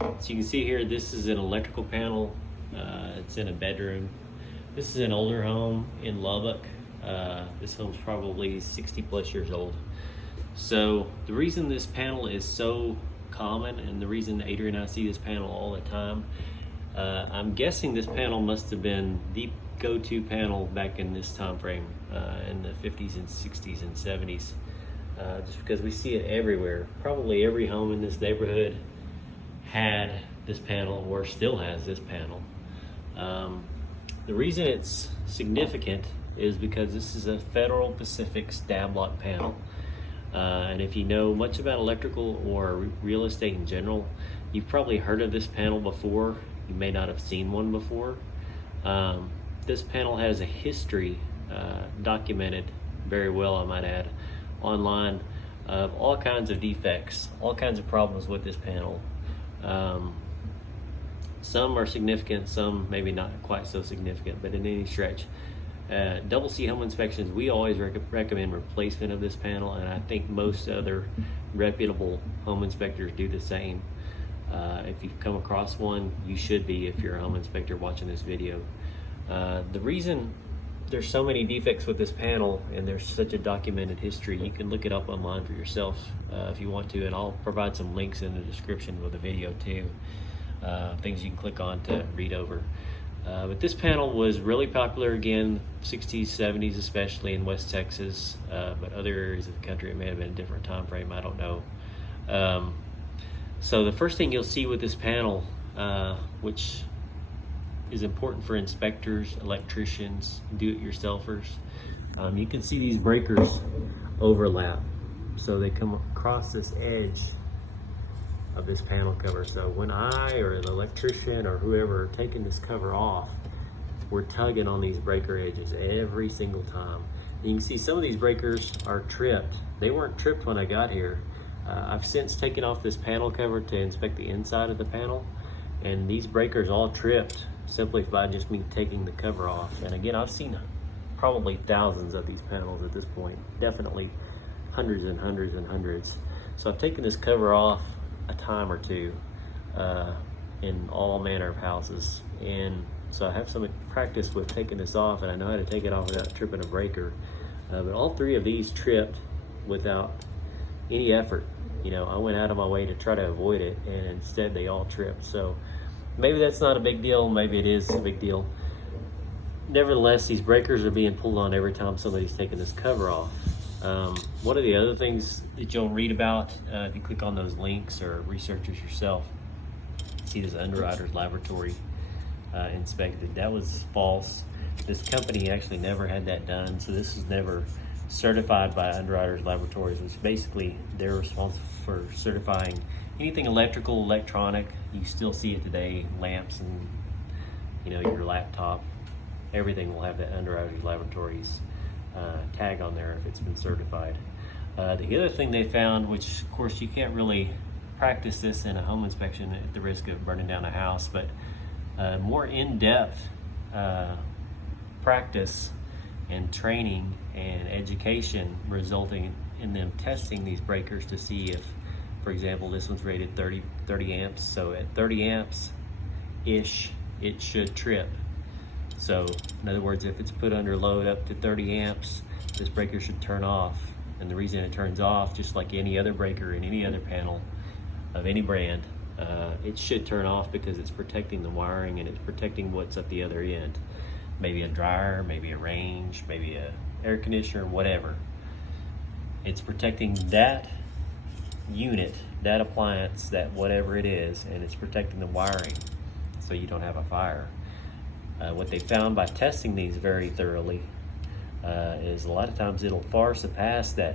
So you can see here, this is an electrical panel. It's in a bedroom. This is an older home in Lubbock. This home's probably 60 plus years old. So the reason this panel is so common, and the reason Adrian and I see this panel all the time, I'm guessing this panel must have been the go-to panel back in this time frame, in the 50s and 60s and 70s, just because we see it everywhere. Probably every home in this neighborhood had this panel or still has this panel. The reason it's significant is because this is a Federal Pacific Stab Lok panel. And if you know much about electrical or real estate in general, you've probably heard of this panel before. You may not have seen one before. This panel has a history documented very well, I might add, online, of all kinds of defects, all kinds of problems with this panel. Some are significant, some maybe not quite so significant, but in any stretch. Double C home inspections, we always recommend replacement of this panel, and I think most other reputable home inspectors do the same. If you've come across one, you should be if you're a home inspector watching this video. The reason there's so many defects with this panel and there's such a documented history, you can look it up online for yourself if you want to, and I'll provide some links in the description of the video too, things you can click on to read over. But this panel was really popular again, 60s, 70s, especially in West Texas, but other areas of the country, it may have been a different time frame, I don't know. So the first thing you'll see with this panel, which is important for inspectors, electricians, do-it-yourselfers, you can see these breakers overlap. So they come across this edge of this panel cover. So when I or an electrician or whoever are taking this cover off, we're tugging on these breaker edges every single time. You can see some of these breakers are tripped. They weren't tripped when I got here. I've since taken off this panel cover to inspect the inside of the panel, and these breakers all tripped simply by just me taking the cover off. And again, I've seen probably thousands of these panels at this point, definitely hundreds and hundreds and hundreds. So I've taken this cover off a time or two in all manner of houses, and so I have some practice with taking this off, and I know how to take it off without tripping a breaker. But all three of these tripped without any effort. You know, I went out of my way to try to avoid it, and instead they all tripped. So maybe that's not a big deal, maybe it is a big deal. Nevertheless, these breakers are being pulled on every time somebody's taking this cover off. One of the other things that you'll read about, if you click on those links or research it yourself, see this Underwriter's laboratory inspected. That was false. This company actually never had that done, so this is never certified by Underwriter's Laboratories, which basically they're responsible for certifying anything electrical, electronic. You still see it today, lamps and your laptop, everything will have that Underwriter's Laboratories tag on there if it's been certified. The other thing they found, which of course you can't really practice this in a home inspection at the risk of burning down a house, but more in-depth practice and training and education resulting in them testing these breakers to see if, for example, this one's rated 30 amps, so at 30 amps-ish it should trip. So in other words, if it's put under load up to 30 amps, this breaker should turn off. And the reason it turns off, just like any other breaker in any other panel of any brand, it should turn off because it's protecting the wiring and it's protecting what's at the other end. Maybe a dryer, maybe a range, maybe a air conditioner, whatever. It's protecting that unit, that appliance, that whatever it is, and it's protecting the wiring so you don't have a fire. What they found by testing these very thoroughly is a lot of times it'll far surpass that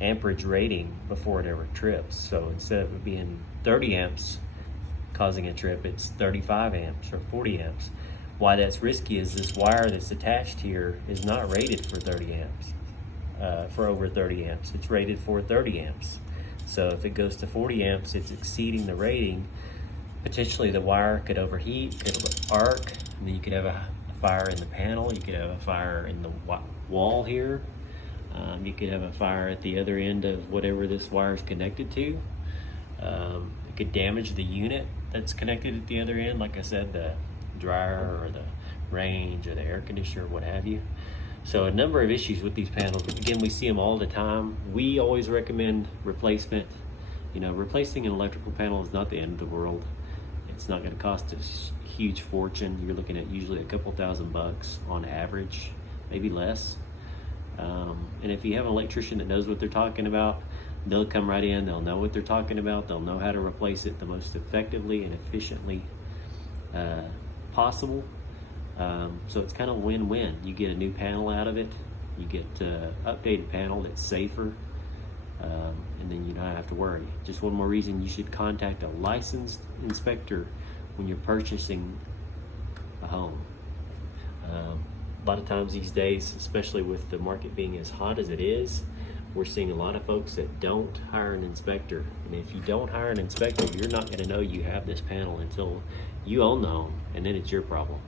amperage rating before it ever trips. So instead of it being 30 amps causing a trip, it's 35 amps or 40 amps. Why that's risky is this wire that's attached here is not rated for 30 amps, for over 30 amps. It's rated for 30 amps. So if it goes to 40 amps, it's exceeding the rating. Potentially the wire could overheat, could arc, and then you could have a fire in the panel, you could have a fire in the wall here, you could have a fire at the other end of whatever this wire is connected to. It could damage the unit that's connected at the other end. Like I said, the dryer or the range or the air conditioner, what have you. So a number of issues with these panels. Again, we see them all the time. We always recommend replacement. You know, replacing an electrical panel is not the end of the world. It's not going to cost a huge fortune. You're looking at usually a couple $1,000 on average, maybe less. And if you have an electrician that knows what they're talking about, they'll come right in, they'll know what they're talking about, they'll know how to replace it the most effectively and efficiently possible. So it's kind of win-win. You get a new panel out of it, you get an updated panel that's safer, and then you don't have to worry. Just one more reason you should contact a licensed inspector when you're purchasing a home. A lot of times these days, especially with the market being as hot as it is, we're seeing a lot of folks that don't hire an inspector. And if you don't hire an inspector, you're not going to know you have this panel until you own the home, and then it's your problem.